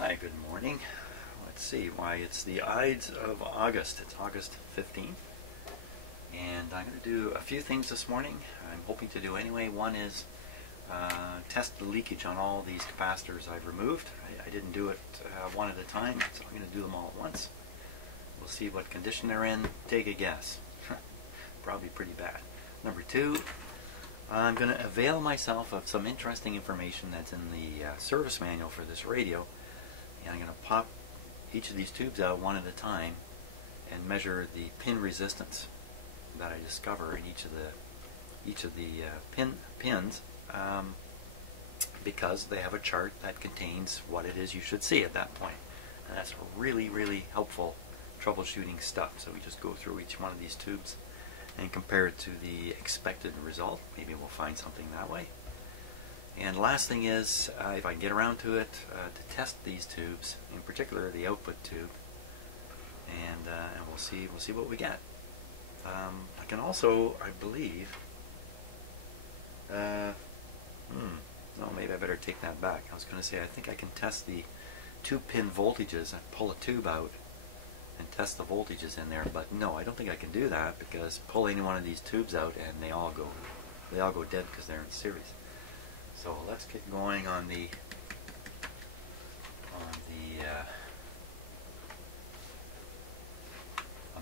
Hi, good morning. Let's see why it's the Ides of August. It's August 15th. And I'm going to do a few things this morning. I'm hoping to do anyway. One is test the leakage on all these capacitors I've removed. I didn't do it one at a time, so I'm going to do them all at once. We'll see what condition they're in. Take a guess. Probably pretty bad. Number two, I'm going to avail myself of some interesting information that's in the service manual for this radio. And I'm going to pop each of these tubes out one at a time and measure the pin resistance that I discover in each of the pins, because they have a chart that contains what it is you should see at that point. And that's really helpful troubleshooting stuff. So we just go through each one of these tubes and compare it to the expected result. Maybe we'll find something that way. And last thing is, if I can get around to it, to test these tubes, in particular the output tube, and we'll see what we get. I can also, I believe, no, maybe I better take that back. I was going to say I think I can test the 2-pin voltages. I pull a tube out and test the voltages in there, but no, I don't think I can do that, because pull any one of these tubes out and they all go dead because they're in series. So let's get going on the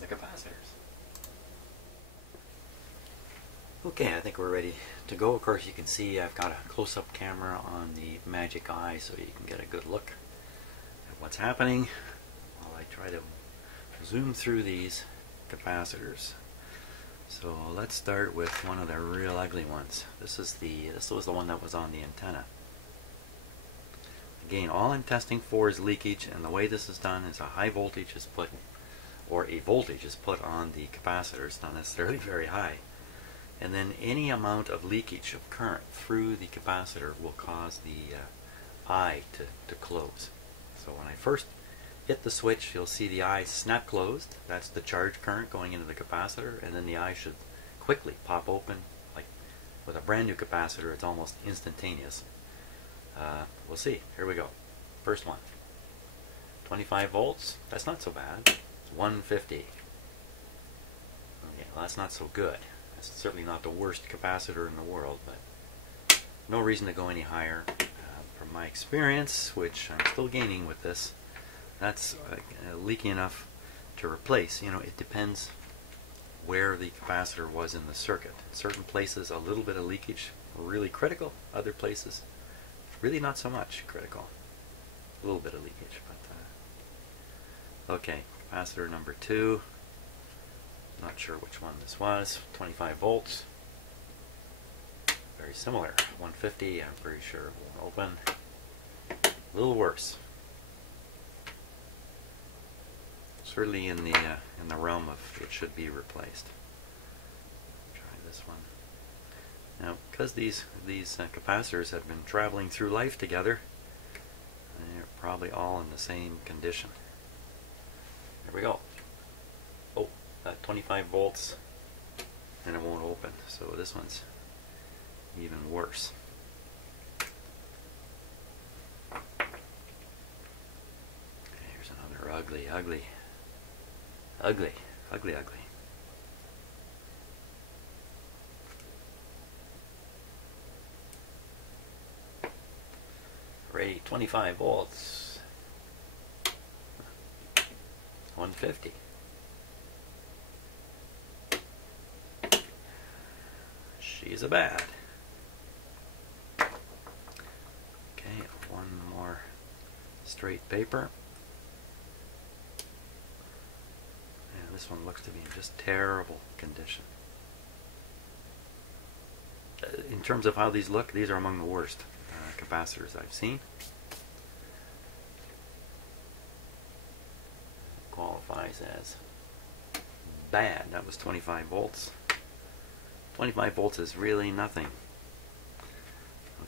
capacitors. Okay, I think we're ready to go. Of course, you can see I've got a close-up camera on the Magic Eye, so you can get a good look at what's happening while I try to zoom through these capacitors. So let's start with one of the real ugly ones. This was the one that was on the antenna. Again, all I'm testing for is leakage, and the way this is done is a high voltage is put, or a voltage is put on the capacitor. It's not necessarily very high. And then any amount of leakage of current through the capacitor will cause the eye to close. So when I first hit the switch, you'll see the eye snap closed. That's the charge current going into the capacitor, and then the eye should quickly pop open. Like with a brand new capacitor, it's almost instantaneous. We'll see. Here we go. First one. 25 volts. That's not so bad. It's 150. Okay, well, that's not so good. That's certainly not the worst capacitor in the world, but no reason to go any higher. From my experience, which I'm still gaining with this, that's leaky enough to replace. You know, it depends where the capacitor was in the circuit. In certain places, a little bit of leakage really critical. Other places, really not so much critical. A little bit of leakage, but okay. Capacitor number 2. Not sure which one this was. 25 volts. Very similar. 150. I'm pretty sure it won't open. A little worse. Certainly in the realm of it should be replaced. Try this one. Now, because these capacitors have been traveling through life together, they're probably all in the same condition. There we go. Oh, 25 volts, and it won't open. So this one's even worse. Here's another ugly. Ready, 25 volts. 150. She's a bad. Okay, one more straight paper. This one looks to be in just terrible condition. In terms of how these look, these are among the worst capacitors I've seen. Qualifies as bad. That was 25 volts. 25 volts is really nothing.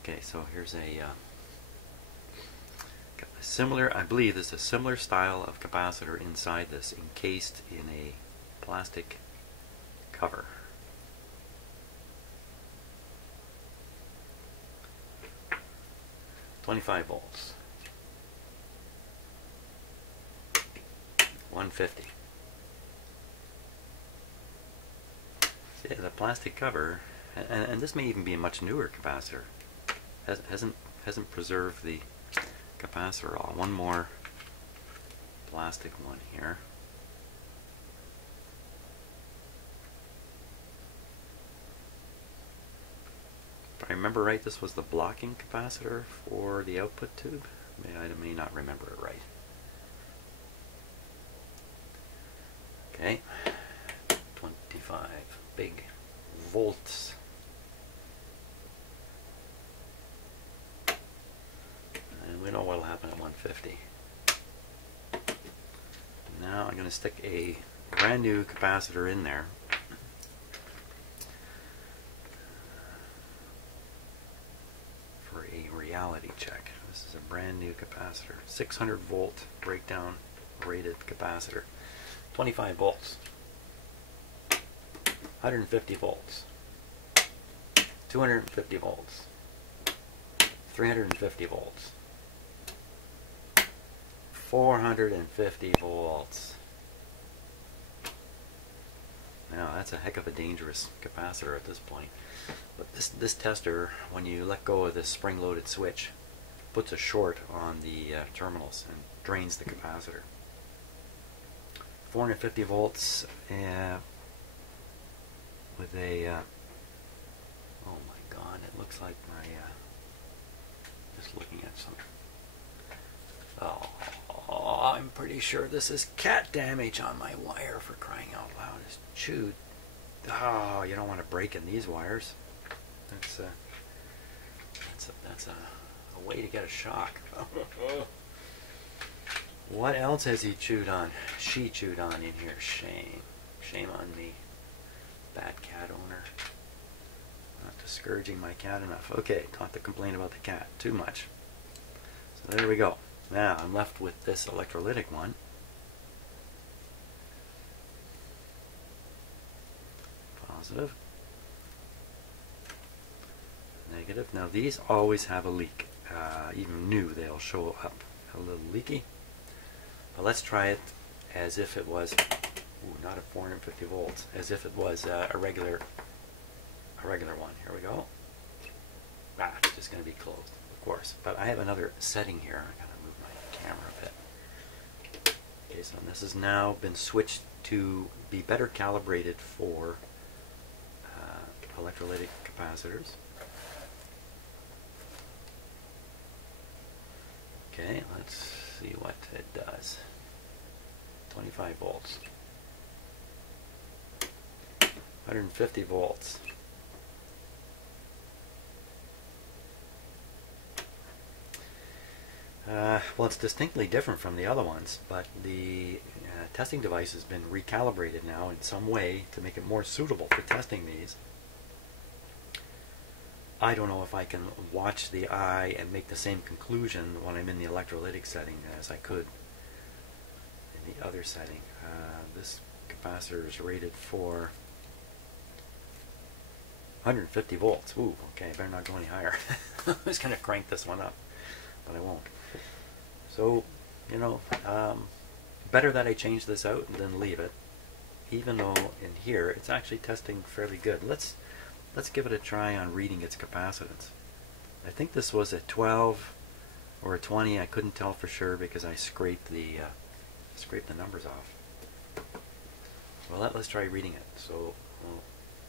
Okay, so here's a similar, I believe this is a similar style of capacitor inside this, encased in a plastic cover. 25 volts. 150. See, the plastic cover, and this may even be a much newer capacitor, hasn't preserved the capacitor at all. One more plastic one here. If I remember right, this was the blocking capacitor for the output tube. I may not remember it right. Okay, 25 big volts. And we know what will happen at 150. Now I'm going to stick a brand new capacitor in there. For a reality check. This is a brand new capacitor. 600 volt breakdown rated capacitor. 25 volts. 150 volts. 250 volts. 350 volts. 450 volts. Now that's a heck of a dangerous capacitor at this point. But this tester, when you let go of this spring-loaded switch, puts a short on the terminals and drains the capacitor. 450 volts with a oh my god, it looks like my just looking at some. Oh, I'm pretty sure this is cat damage on my wire, for crying out loud. It's chewed. Oh, you don't want to break in these wires. That's a way to get a shock. What else has he chewed on? She chewed on in here. Shame on me. Bad cat owner. Not discouraging my cat enough. Okay, not to complain about the cat too much. So there we go. Now I'm left with this electrolytic one. Positive. Negative. Now these always have a leak. Even new, they'll show up a little leaky. But let's try it as if it was, not at 450 volts, as if it was a regular one. Here we go. It's just going to be closed, of course. But I have another setting here. I gotta move my camera a bit. Okay, so this has now been switched to be better calibrated for electrolytic capacitors. Okay, let's see what it does. 25 volts. 150 volts. Well, it's distinctly different from the other ones, but the testing device has been recalibrated now in some way to make it more suitable for testing these. I don't know if I can watch the eye and make the same conclusion when I'm in the electrolytic setting as I could in the other setting. This capacitor is rated for 150 volts. Ooh, okay, I better not go any higher. I was going to crank this one up, but I won't. So, you know, better that I change this out than leave it, even though in here it's actually testing fairly good. Let's give it a try on reading its capacitance. I think this was a 12 or a 20. I couldn't tell for sure because I scraped the numbers off. Well, let's try reading it. So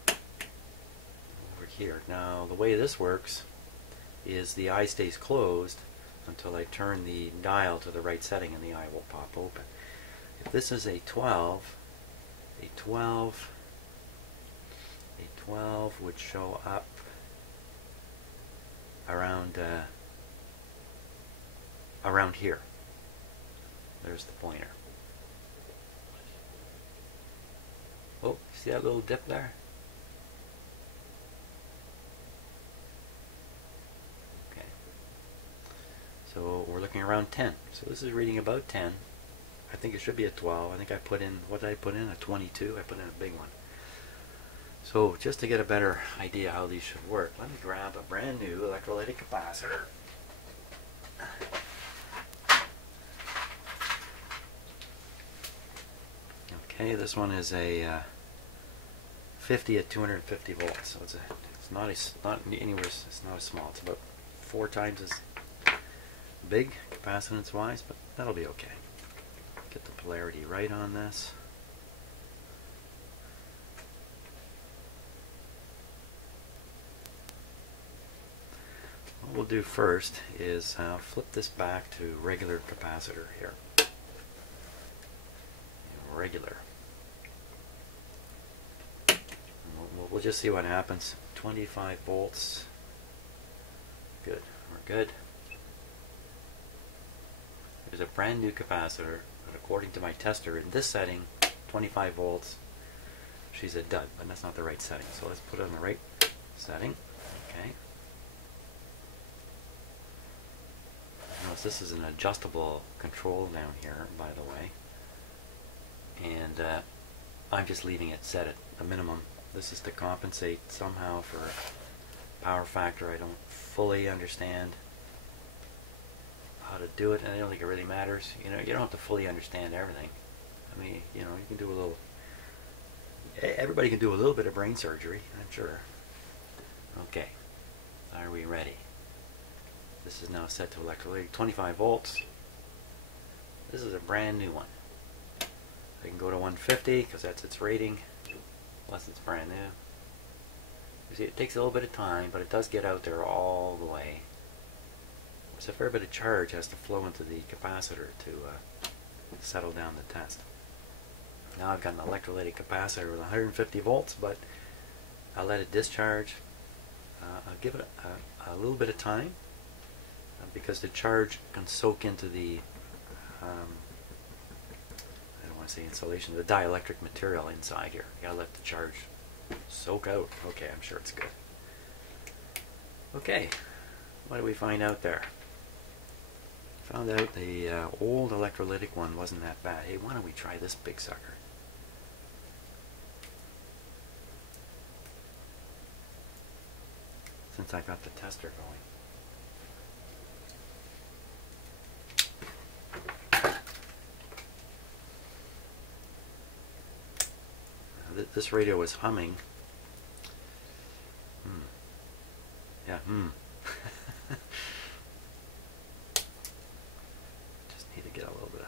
over here. Now the way this works is the eye stays closed until I turn the dial to the right setting and the eye will pop open. If this is a 12 would show up around here. There's the pointer. Oh, see that little dip there? Okay. So we're looking around 10. So this is reading about 10. I think it should be a 12. I think I put in, what did I put in? A 22. I put in a big one. So just to get a better idea how these should work, let me grab a brand new electrolytic capacitor. Okay, this one is a 50 at 250 volts, so it's not anywhere. It's not as small. It's about 4 times as big capacitance wise, but that'll be okay. Get the polarity right on this. What we'll do first is flip this back to regular capacitor here. Regular. We'll just see what happens. 25 volts. Good. We're good. There's a brand new capacitor, but according to my tester in this setting, 25 volts. She's a dud, but that's not the right setting. So let's put it on the right setting. Okay. Notice this is an adjustable control down here, by the way. And I'm just leaving it set at a minimum. This is to compensate somehow for power factor. I don't fully understand how to do it, and I don't think it really matters. You know, you don't have to fully understand everything. I mean, you know, you can do a little. Everybody can do a little bit of brain surgery, I'm sure. Okay, are we ready? This is now set to electrolytic 25 volts. This is a brand new one. I can go to 150 because that's its rating, unless it's brand new. You see, it takes a little bit of time, but it does get out there all the way. There's a fair bit of charge has to flow into the capacitor to settle down the test. Now I've got an electrolytic capacitor with 150 volts, but I'll let it discharge. I'll give it a little bit of time because the charge can soak into the the insulation, the dielectric material inside here. You gotta let the charge soak out. Okay, I'm sure it's good. Okay, what did we find out there? Found out the old electrolytic one wasn't that bad. Hey, why don't we try this big sucker? Since I got the tester going. This radio was humming. Yeah, Just need to get a little bit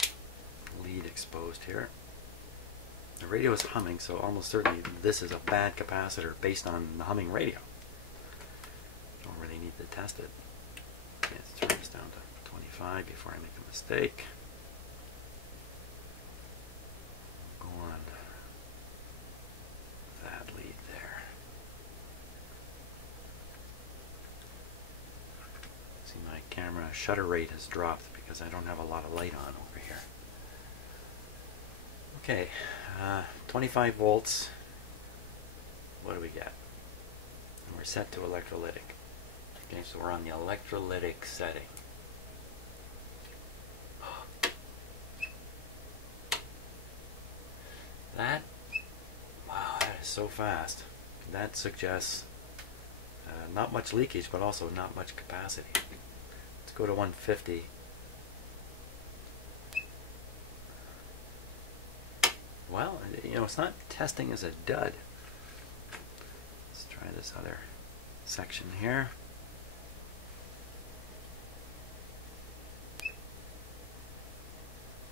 of lead exposed here. The radio is humming, so almost certainly this is a bad capacitor based on the humming radio. Don't really need to test it. Okay, let's turn this down to 25 before I make a mistake. Camera shutter rate has dropped because I don't have a lot of light on over here. Okay, 25 volts. What do we get? And we're set to electrolytic. Okay, so we're on the electrolytic setting. Wow, that is so fast. That suggests not much leakage, but also not much capacity. Go to 150. Well, you know, it's not testing as a dud. Let's try this other section here.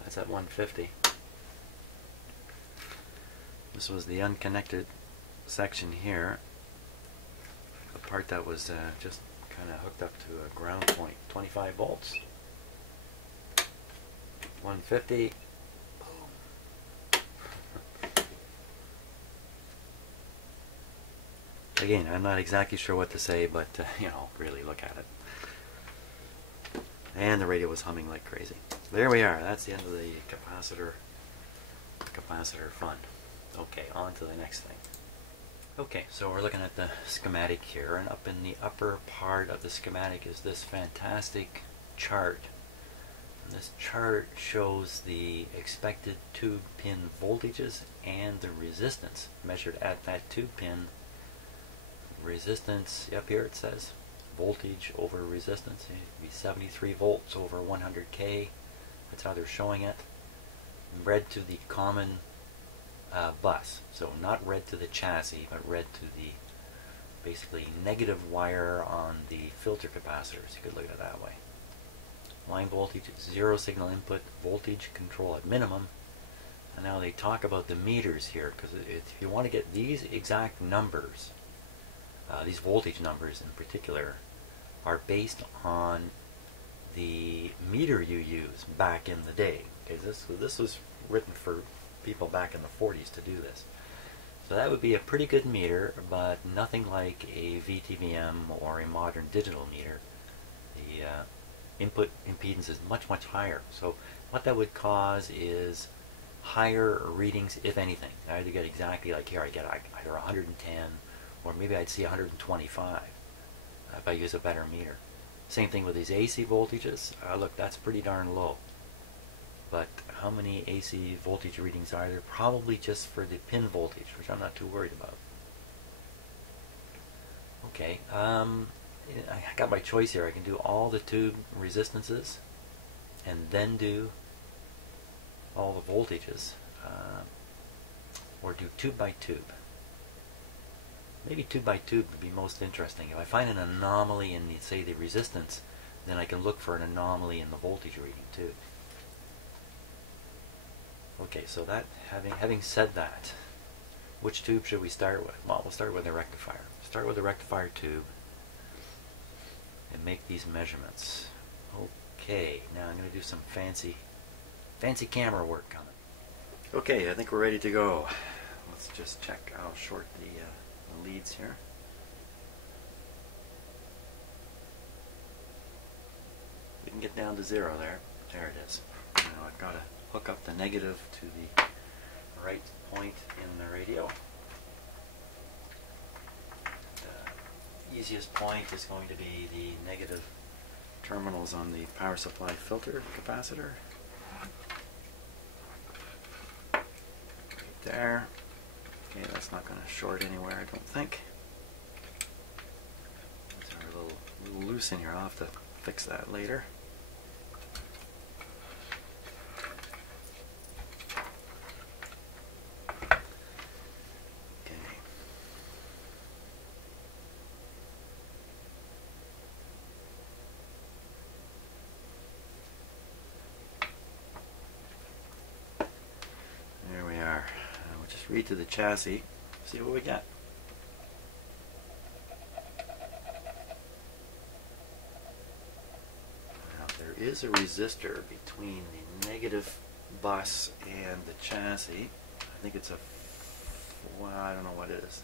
That's at 150. This was the unconnected section here. The part that was just kind of hooked up to a ground point. 25 volts. 150. Boom. Again, I'm not exactly sure what to say, but you know, really look at it. And the radio was humming like crazy. There we are. That's the end of the capacitor fun. Okay, on to the next thing. Okay, so we're looking at the schematic here, and up in the upper part of the schematic is this fantastic chart. And this chart shows the expected tube pin voltages and the resistance measured at that tube pin. Resistance, up here it says voltage over resistance. It would be 73 volts over 100K. That's how they're showing it. read to the common bus. So not read to the chassis, but read to the basically negative wire on the filter capacitors. You could look at it that way. Line voltage, zero signal input, voltage control at minimum. And now they talk about the meters here, because if you want to get these exact numbers, these voltage numbers in particular, are based on the meter you use back in the day. Okay, this was written for people back in the 40s to do this. So that would be a pretty good meter, but nothing like a VTVM or a modern digital meter. The input impedance is much, much higher. So what that would cause is higher readings, if anything. I either get exactly like here, I get either 110, or maybe I'd see 125 if I use a better meter. Same thing with these AC voltages. Look, that's pretty darn low. But how many AC voltage readings are there? Probably just for the pin voltage, which I'm not too worried about. Okay, I got my choice here. I can do all the tube resistances and then do all the voltages, or do tube by tube. Maybe tube by tube would be most interesting. If I find an anomaly in, say, the resistance, then I can look for an anomaly in the voltage reading too. Okay, so that having said that, which tube should we start with? Well, we'll start with the rectifier. Start with the rectifier tube and make these measurements. Okay, now I'm going to do some fancy camera work on it. Okay, I think we're ready to go. Let's just check how short the leads here. We can get down to 0 there. There it is. Now I've got to hook up the negative to the right point in the radio. The easiest point is going to be the negative terminals on the power supply filter capacitor. Right there. Okay, that's not going to short anywhere, I don't think. These are a little loose in here. I'll have to fix that later. Read to the chassis, see what we got. Now there is a resistor between the negative bus and the chassis. I think it's a, well, I don't know what it is.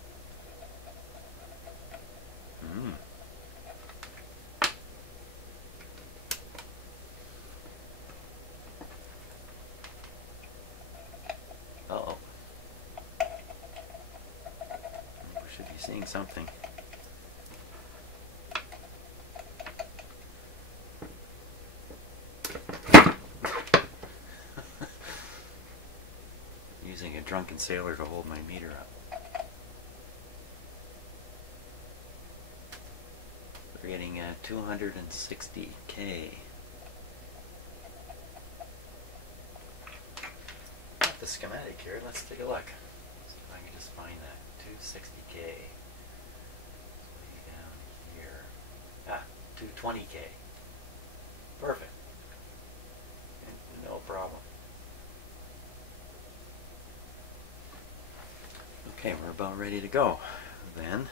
Uh-oh. Should be seeing something. Using a drunken sailor to hold my meter up. We're getting 260K. Got the schematic here. Let's take a look. See if I can just find that. 260K. It's way down here. 220K. Perfect. No problem. Okay, we're about ready to go then.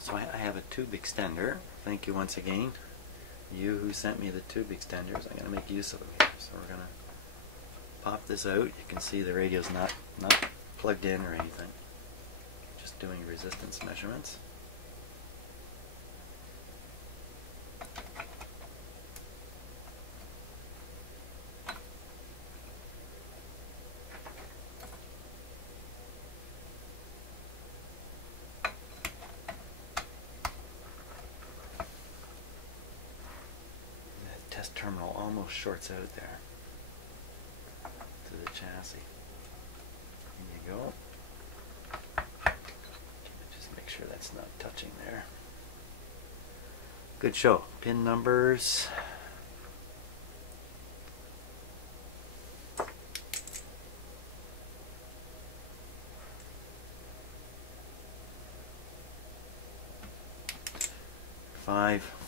So I have a tube extender. Thank you once again, you who sent me the tube extenders. I'm going to make use of them here. So we're going to pop this out. You can see the radio's not plugged in or anything. Just doing resistance measurements. That test terminal almost shorts out there to the chassis. There you go. Make sure that's not touching there. Good show. Pin numbers.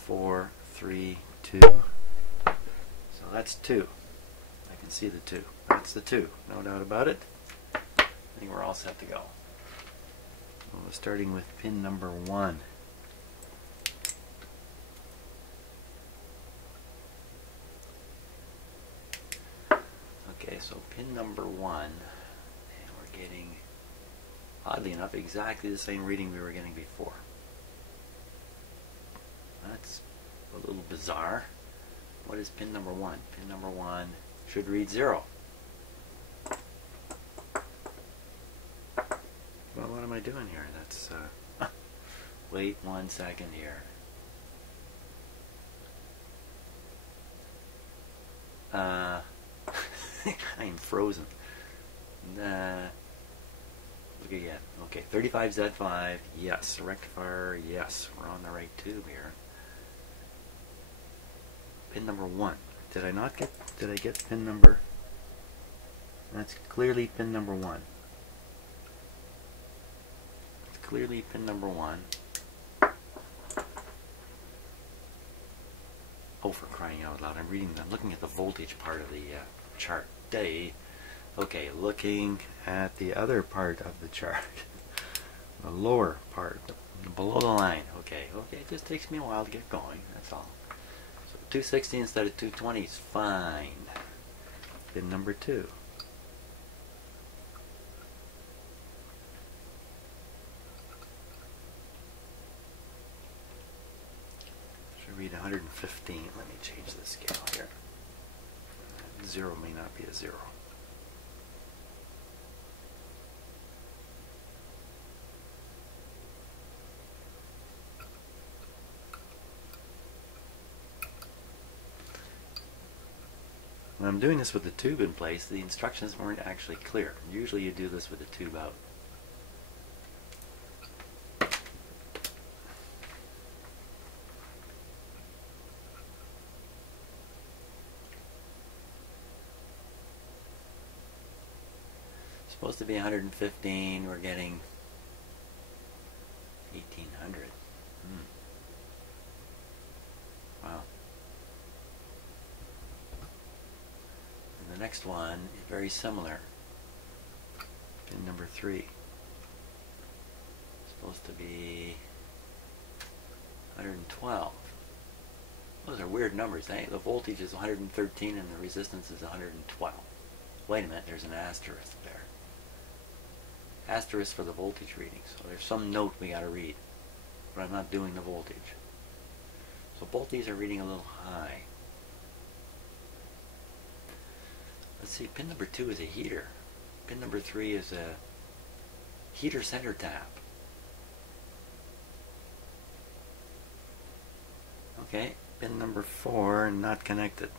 4, 3, 2. So that's 2. I can see the 2. That's the 2. No doubt about it. I think we're all set to go. Well, we're starting with pin number 1. Okay, so pin number 1, and we're getting, oddly enough, exactly the same reading we were getting before. That's a little bizarre. What is pin number 1? Pin number 1 should read 0. Well, what am I doing here? That's, wait 1 second here. I'm frozen. Look again. Okay, 35Z5, yes. Rectifier, yes. We're on the right tube here. Pin number 1. Did I get pin number? That's clearly pin number 1. That's clearly pin number 1. Oh, for crying out loud. I'm looking at the voltage part of the chart. Okay, looking at the other part of the chart. The lower part, below the line. Okay, it just takes me a while to get going, that's all. So 260 instead of 220 is fine. Pin number 2. Should read 115. Let me change the scale here. 0 may not be a 0. When I'm doing this with the tube in place, the instructions weren't actually clear. Usually you do this with the tube out. Supposed to be 115, we're getting 1800. Wow. And the next one is very similar. Pin number 3. Supposed to be 112. Those are weird numbers, eh? The voltage is 113 and the resistance is 112. Wait a minute, there's an asterisk there. Asterisk for the voltage reading. So there's some note we got to read. But I'm not doing the voltage. So both these are reading a little high. Let's see, pin number 2 is a heater. Pin number 3 is a heater center tap. Okay, pin number 4 not connected.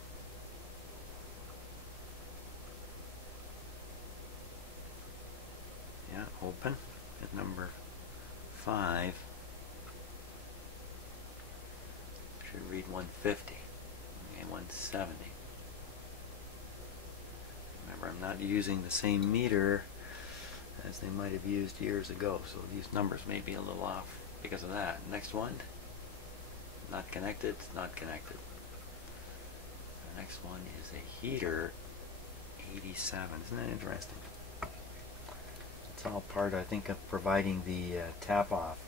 Yeah, open. Pin number 5 should read 150. Okay, 170. Remember, I'm not using the same meter as they might have used years ago, so these numbers may be a little off because of that. Next one, not connected, not connected. The next one is a heater 87. Isn't that interesting? It's all part, I think, of providing the tap off.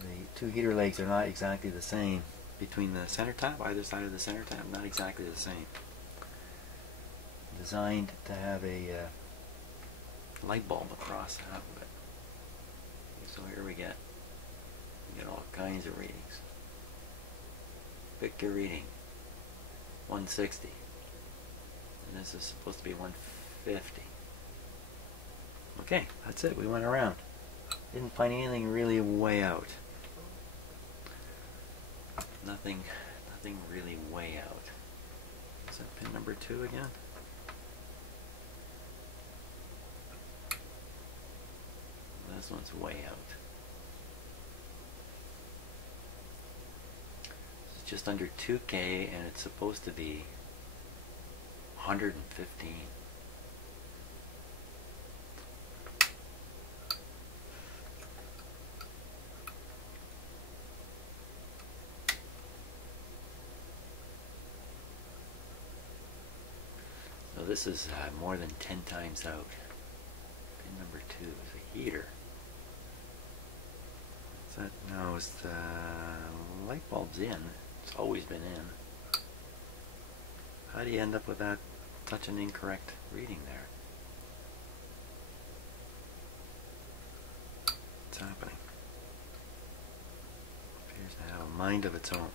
The 2 heater legs are not exactly the same between the center tap, either side of the center tap, not exactly the same. Designed to have a light bulb across half of it. So here we get all kinds of readings. Pick your reading. 160. And this is supposed to be 150. Okay, that's it. We went around. Didn't find anything really way out. Nothing really way out. Is that pin number 2 again? This one's way out. It's just under 2K and it's supposed to be 115. this is more than 10 times out. Pin number 2 is a heater. What's that? No, it's the light bulb's in. It's always been in. How do you end up with that such an incorrect reading there? What's happening? Appears to have a mind of its own.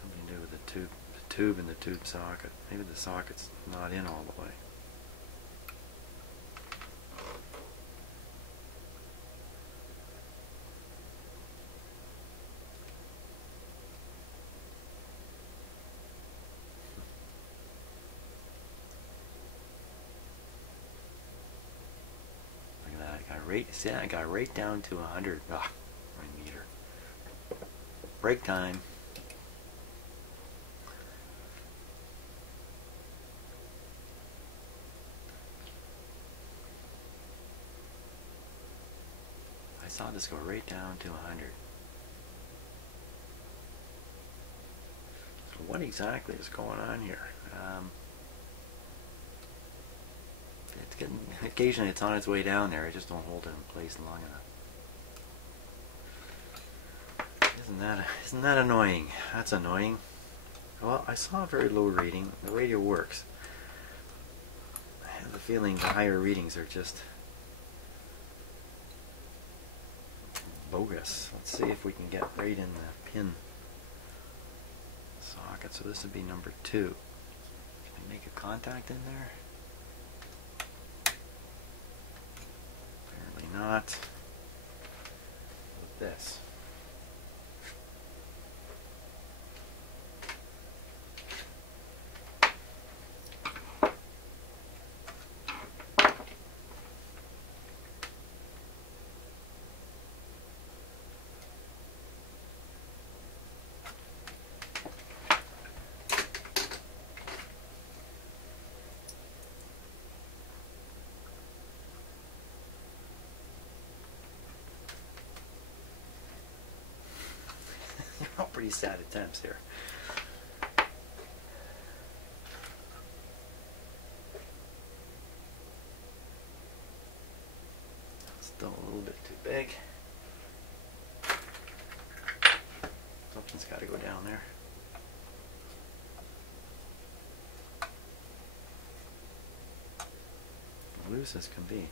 Something to do with the tube and the tube socket. Maybe the socket's not in all the way. See, I got right down to 100. Ah, my meter. Break time. I saw this go right down to 100. So what exactly is going on here? It's getting, occasionally it's on its way down there. I just don't hold it in place long enough. Isn't that annoying? That's annoying. Well, I saw a very low reading. The radio works. I have the feeling the higher readings are just bogus. Let's see if we can get right in the pin socket. So this would be number 2. Can we make a contact in there? Not with this. Pretty sad attempts here. Still a little bit too big. Something's got to go down there. Loose as can be.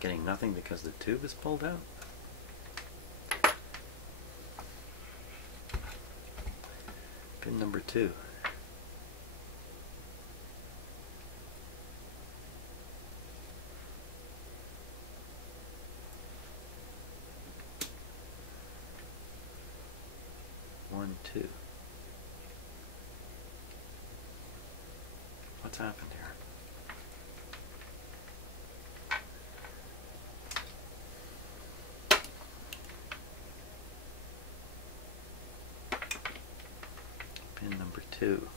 Getting nothing because the tube is pulled out. Pin number 2. One, two. What's happened here? Pin number 2.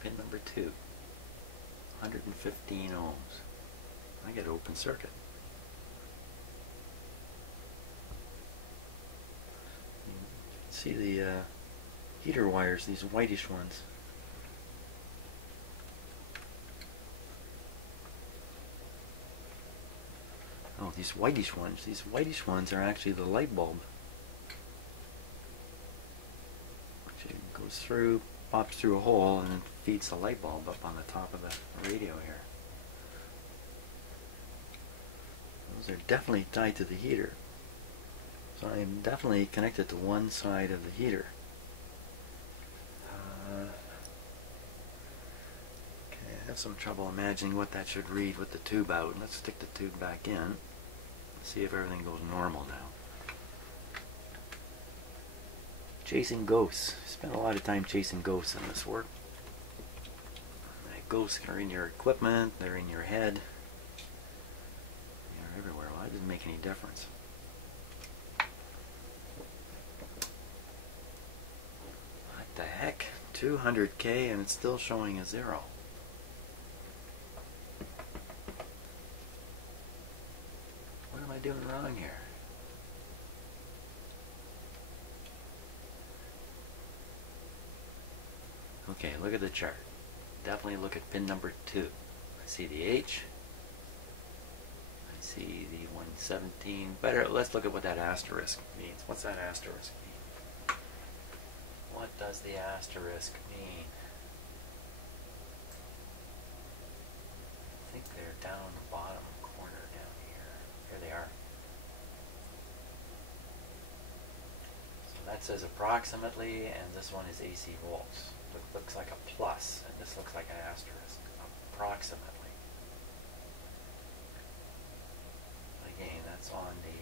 Pin number 2, 115 ohms. I get open circuit. You can see the heater wires, these whitish ones. Oh, these whitish ones. These whitish ones are actually the light bulb, which goes through, pops through a hole, and then feeds the light bulb up on the top of the radio here. Those are definitely tied to the heater. So I'm definitely connected to one side of the heater. Okay, I have some trouble imagining what that should read with the tube out. Let's stick the tube back in. See if everything goes normal now. Chasing ghosts. Spent a lot of time chasing ghosts in this work. Ghosts are in your equipment, they're in your head, they're everywhere. Well, that doesn't make any difference. What the heck? 200K and it's still showing a 0. What am I doing wrong here? Okay, look at the chart. Definitely look at pin number 2. I see the H. I see the 117. Better, let's look at what that asterisk means. What's that asterisk mean? What does the asterisk mean? I think they're down the bottom corner down here. Here they are. So that says approximately, and this one is AC volts. Looks like a plus, and this looks like an asterisk. Approximately. Again, that's on the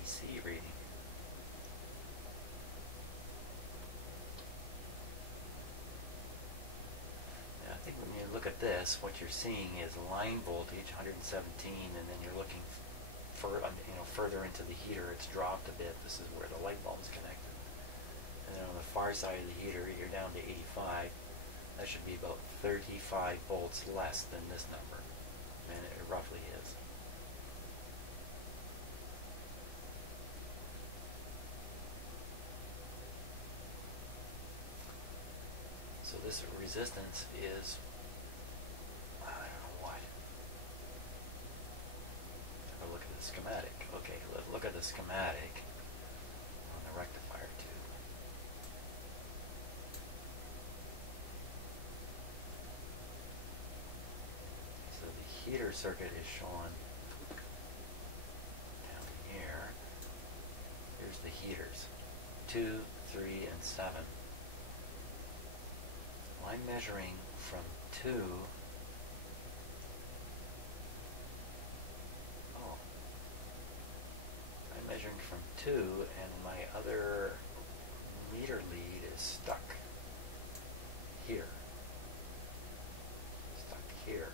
AC reading. Now, I think when you look at this, what you're seeing is line voltage 117, and then you're looking for, further into the heater, it's dropped a bit. This is where the light bulb's connected. And then on the far side of the heater, you're down to 85. That should be about 35 volts less than this number. And it roughly is. So this resistance is, I don't know what. Have a look at the schematic. Okay, let's look at the schematic on the rectifier tube. So the heater circuit is shown down here. Here's the heaters, 2, 3, and 7. Well, I'm measuring from 2. Measuring from 2, and my other meter lead is stuck here. Stuck here.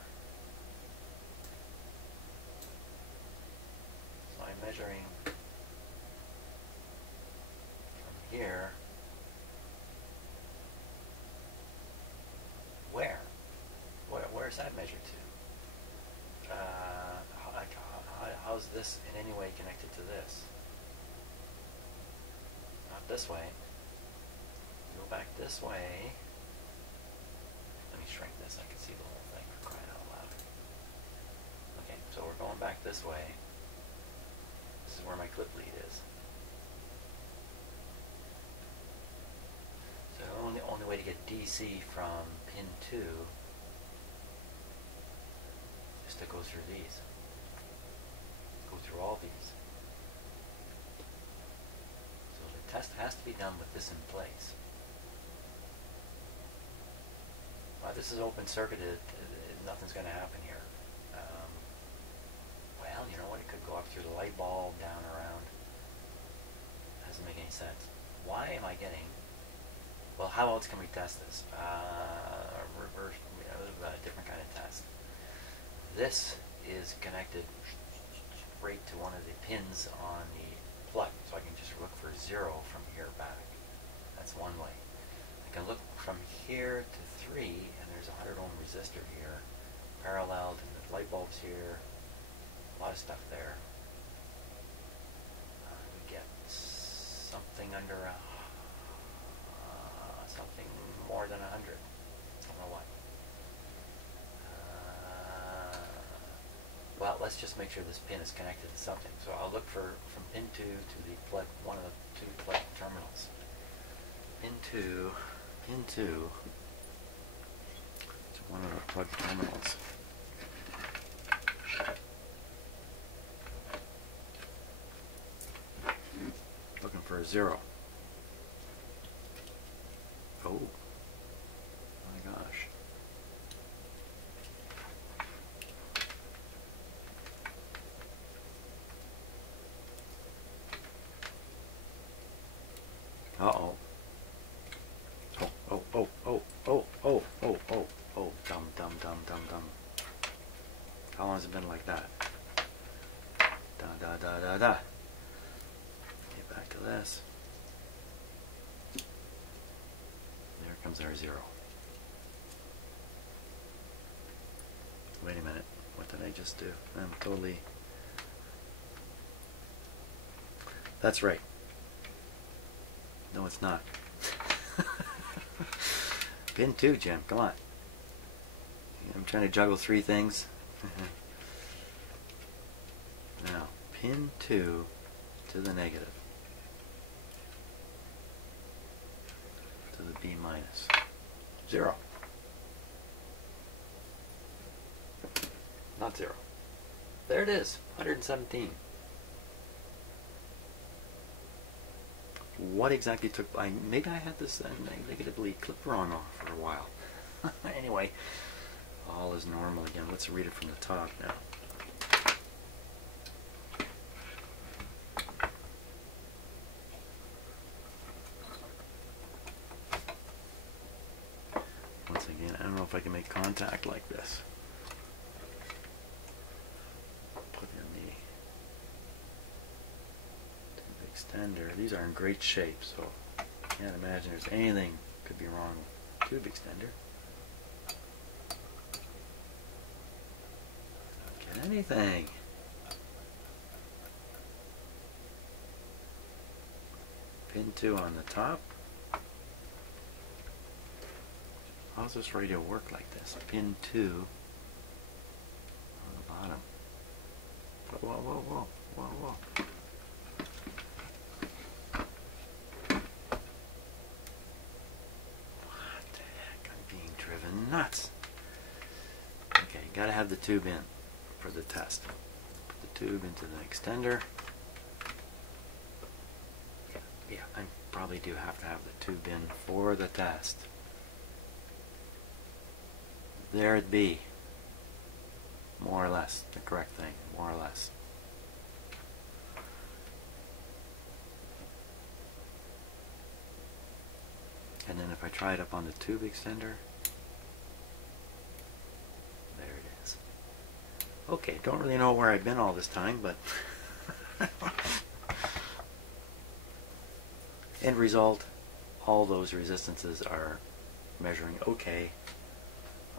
So I'm measuring from here. Where? Where's that measured to? How's this in any way connected to this? Not this way. Go back this way. Let me shrink this. I can see the whole thing, for crying out loud. Okay, so we're going back this way. This is where my clip lead is. So the only way to get DC from pin 2 is to go through these. Go through all these. So the test has to be done with this in place. While this is open circuited, nothing's going to happen here. Well, you know what? It could go up through the light bulb, down, around. Doesn't make any sense. Why am I getting? Well, how else can we test this? Reverse, a different kind of test. This is connected right to one of the pins on the plug, so I can just look for 0 from here back. That's one way. I can look from here to 3, and there's a 100 ohm resistor here, paralleled, and the light bulbs here, a lot of stuff there. We get something under something more than 100. I don't know what. Well, let's just make sure this pin is connected to something. So I'll look for from pin 2 to the plug, one of the 2 plug terminals. Pin 2 to one of the plug terminals. for a 0. Oh my gosh. Uh-oh. Oh, oh, oh, oh, oh, oh, oh, oh, oh, dumb, dumb, dumb, dumb, dumb. How long has it been like that? Da, da, da, da, da. Get back to this. There comes our 0. Wait a minute. What did I just do? I'm totally... That's right. No, it's not. Pin 2, Jim. Come on. I'm trying to juggle 3 things. Now, pin 2 to the negative. To the B minus. 0. Not 0. There it is. 117. What exactly took... maybe I had this negatively clipped wrong off for a while. Anyway, all is normal again. Let's read it from the top now. Once again, I don't know if I can make contact like this. Put in the extender. These are in great shape, so I can't imagine there's anything could be wrong with tube extender. Don't get anything. Pin 2 on the top. How's this radio work like this? Pin 2 on the bottom. Whoa, whoa, whoa, whoa, whoa. What the heck? I'm being driven nuts. Okay, gotta have the tube in for the test. Put the tube into the extender. Yeah, I probably do have to have the tube in for the test. There it be. More or less the correct thing, more or less. And then if I try it up on the tube extender, there it is. Okay, don't really know where I've been all this time, but end result, all those resistances are measuring okay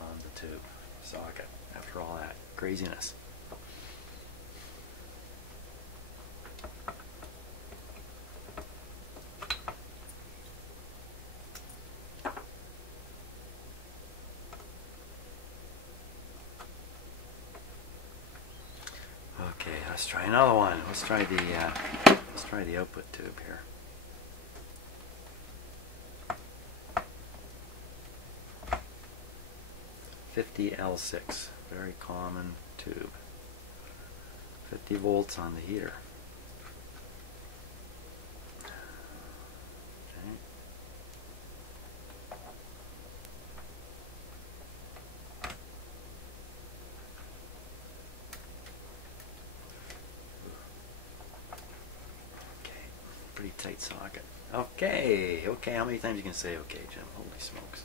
on the tube socket after all that craziness. Okay, let's try another one. Let's try the output tube here. L6, very common tube. 50 volts on the heater. Okay. Okay, pretty tight socket. Okay, okay, how many times you can say okay, Jim? Holy smokes.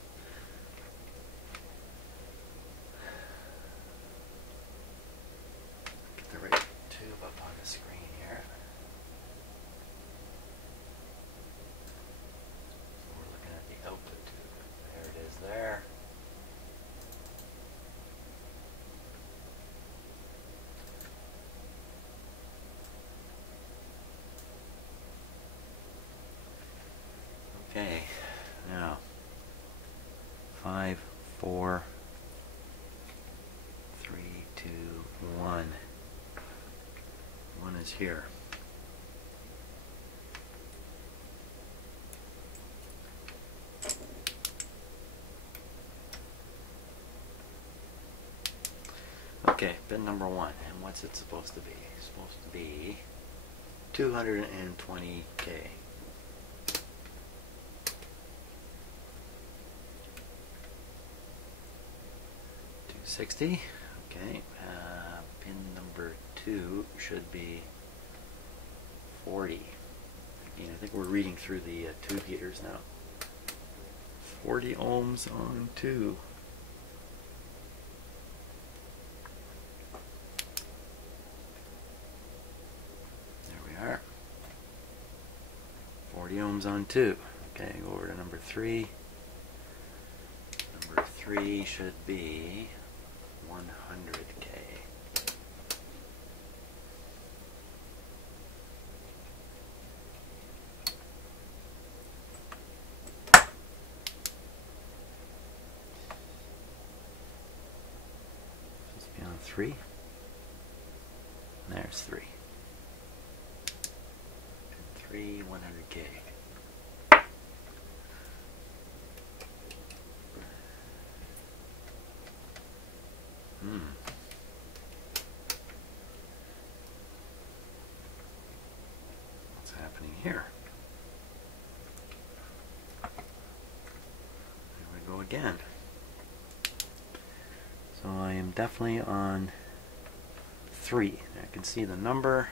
Okay, now 5, 4, 3, 2, 1. 1 is here. Okay, pin number 1. And what's it supposed to be? It's supposed to be 220K. 260. Okay, pin number 2 should be 40. Again, I think we're reading through the tube heaters now. 40 ohms on 2. There we are. 40 ohms on 2. Okay, go over to number 3. Number 3 should be 100K. Supposed to be on 3. There's 3. 3, 100K. What's happening here? Here we go again. So I am definitely on 3. I can see the number.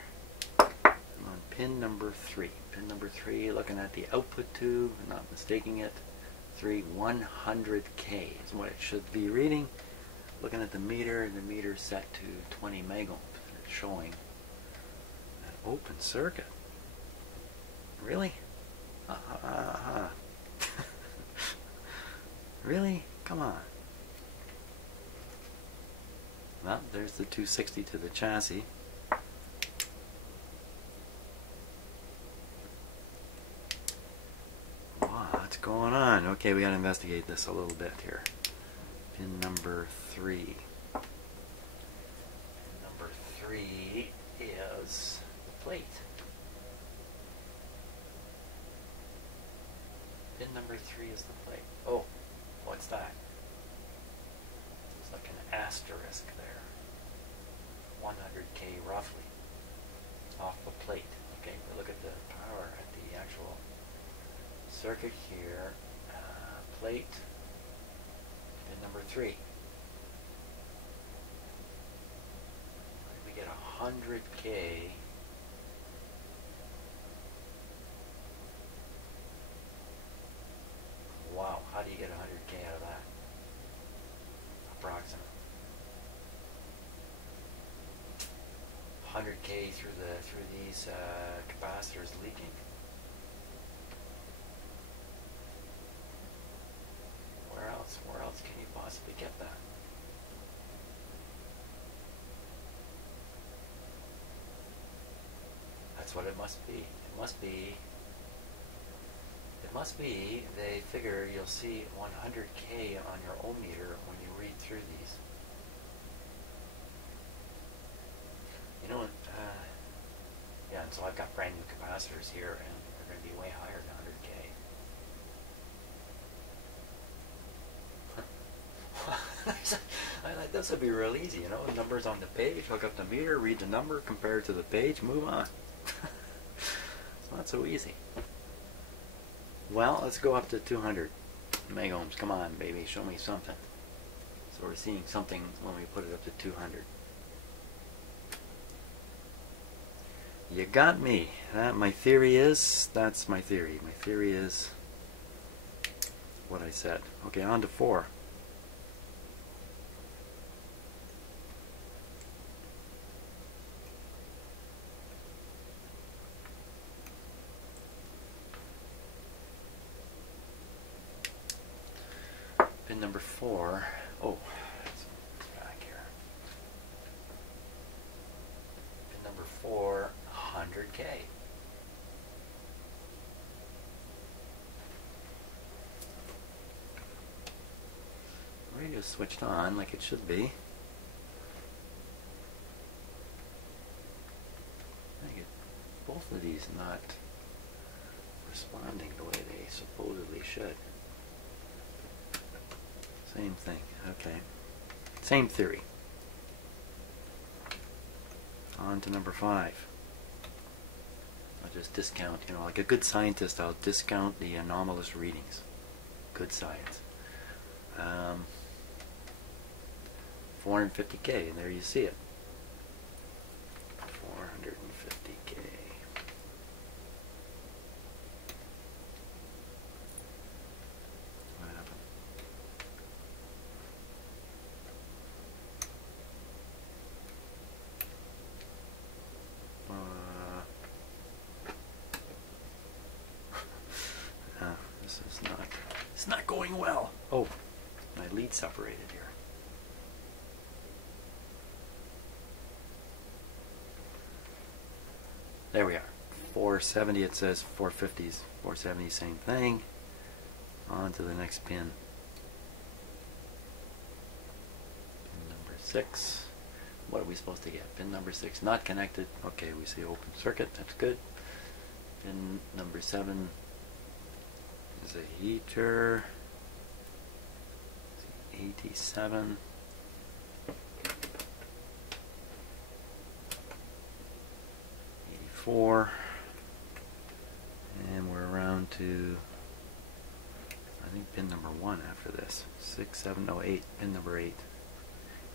I'm on pin number 3. Pin number 3, looking at the output tube, not mistaking it. 100K is what it should be reading. Looking at the meter is set to 20 megohms. It's showing an open circuit. Really? Really? Come on. Well, there's the 260 to the chassis. What's going on? Okay, we gotta investigate this a little bit here. Pin number 3. Pin number 3 is the plate. Pin number 3 is the plate. Oh, what's that? It's like an asterisk there. 100K roughly off the plate. Okay, we look at the power at the actual circuit here. Plate. Pin number 3. We get 100K. Wow, how do you get 100K out of that? Approximate. 100K through these capacitors leaking. Where else can you possibly get that? That's what it must be. It must be, they figure you'll see 100K on your ohm meter when you read through these. You know, yeah, and so I've got brand new capacitors here, and they're going to be way higher than 100K. I thought this would be real easy, you know, the numbers on the page, hook up the meter, read the number, compare it to the page, move on. It's not so easy. Well, let's go up to 200 megohms. Come on, baby, show me something. So we're seeing something when we put it up to 200. You got me. My theory is, that's my theory. My theory is what I said. Okay, on to 4. Pin number 4. Oh, it's back here. Pin number 4, 100K. Radio switched on like it should be. I get both of these not responding the way they supposedly should. Same thing, okay. Same theory. On to number 5. I'll just discount, you know, like a good scientist, I'll discount the anomalous readings. Good science. 450K, and there you see it. 450K. What happened? It's not going well. Oh, my lead separated here. There we are. 470, it says 450s. 470, same thing. On to the next pin. Pin number 6. What are we supposed to get? Pin number 6, not connected. Okay, we see open circuit. That's good. Pin number 7 is a heater. 87. 84. And we're around to, I think, pin number 1 after this. 6, 7, no, 8. Pin number 8.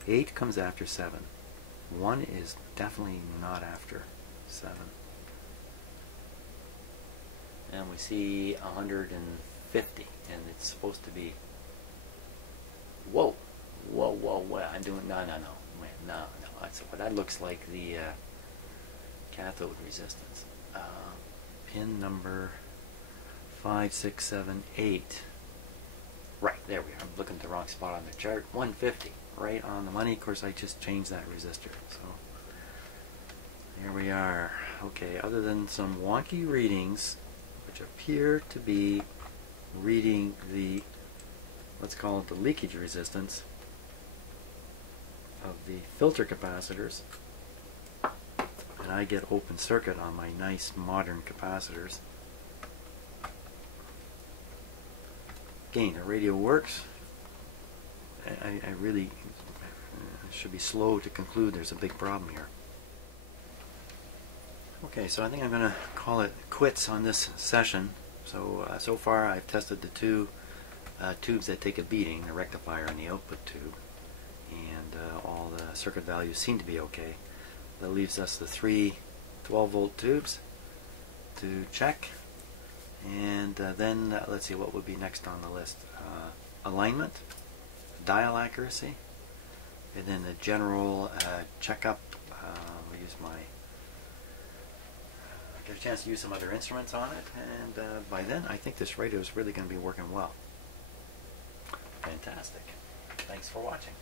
8 comes after 7. 1 is definitely not after 7. And we see 150, and it's supposed to be, whoa, whoa, whoa, whoa, I'm doing, no, wait, no, that's what that looks like, the cathode resistance. Pin number 5, 6, 7, 8. Right, there we are. I'm looking at the wrong spot on the chart. 150, right on the money. Of course, I just changed that resistor. So here we are. Okay, other than some wonky readings, which appear to be reading the, let's call it the leakage resistance of the filter capacitors, and I get open circuit on my nice modern capacitors. Again, the radio works. I really should be slow to conclude there's a big problem here. Okay, so I think I'm going to call it quits on this session. So so far I've tested the two tubes that take a beating, the rectifier and the output tube, and all the circuit values seem to be okay. That leaves us the 3 12-volt tubes to check, and then let's see what would be next on the list. Alignment, dial accuracy, and then the general checkup. We'll use my get a chance to use some other instruments on it, and by then I think this radio is really going to be working well. Fantastic. Thanks for watching.